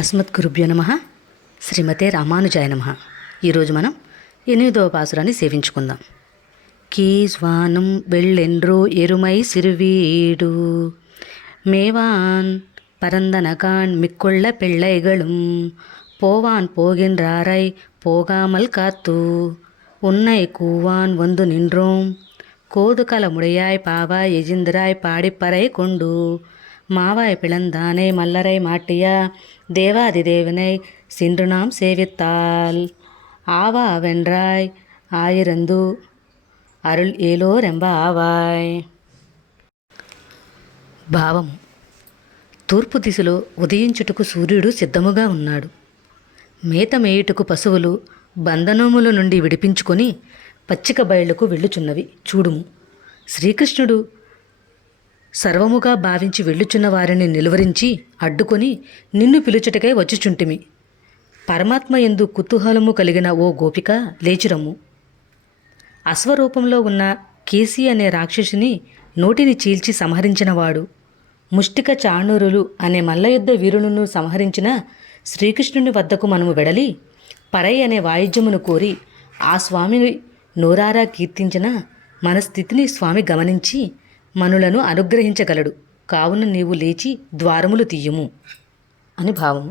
అస్మద్గురుభ్యో నమః. శ్రీమతే రామానుజాయ నమః. ఈరోజు మనం 8వ పాసురాన్ని సేవించుకుందాం. కీస్వానం వెళ్ళెండ్రో ఎరుమై సిరువీడు మేవాన్ பரந்தனகான் மிக்கொள்ள பிள்ளைகளும் போவான் போகின்றாரை போகாமல் காத்து உன்னை கூவான் வந்து நின்றோம் கோதுகலமுடையாய் பாவாய் எஜிந்திராய் பாடிப்பறை கொண்டு மாவாய் பிளந்தானே மல்லரை மாட்டியா தேவாதிதேவனை சென்று நாம் సేవిத்தால் ఆవా వెండ్రాయ్ ఆయిరందు అరుళ్ ఏలోరెంబ ఆవాయ్. భావము: తూర్పు దిశలో ఉదయించుటకు సూర్యుడు సిద్ధముగా ఉన్నాడు. మేత మేయుటకు పశువులు బంధనముల నుండి విడిపించుకొని పచ్చిక బయళ్లకు వెళ్ళుచున్నవి చూడుము. శ్రీకృష్ణుడు సర్వముగా భావించి వెళ్ళుచున్న వారిని నిలువరించి అడ్డుకొని నిన్ను పిలుచుటకై వచ్చుచుంటిమి. పరమాత్మ యందు కుతూహలము కలిగిన ఓ గోపిక లేచిరమ్ము. అశ్వరూపంలో ఉన్న కేసి అనే రాక్షసుని నోటిని చీల్చి సంహరించినవాడు, ముష్టిక చాణూరులు అనే మల్లయుద్ధ వీరులను సంహరించిన శ్రీకృష్ణుని వద్దకు మనము వెడలి పరై అనే వాయిద్యమును కోరి ఆ స్వామిని నోరారా కీర్తించిన మన స్థితిని స్వామి గమనించి మనులను అనుగ్రహించగలడు. కావున నీవు లేచి ద్వారములు తీయుము అని భావము.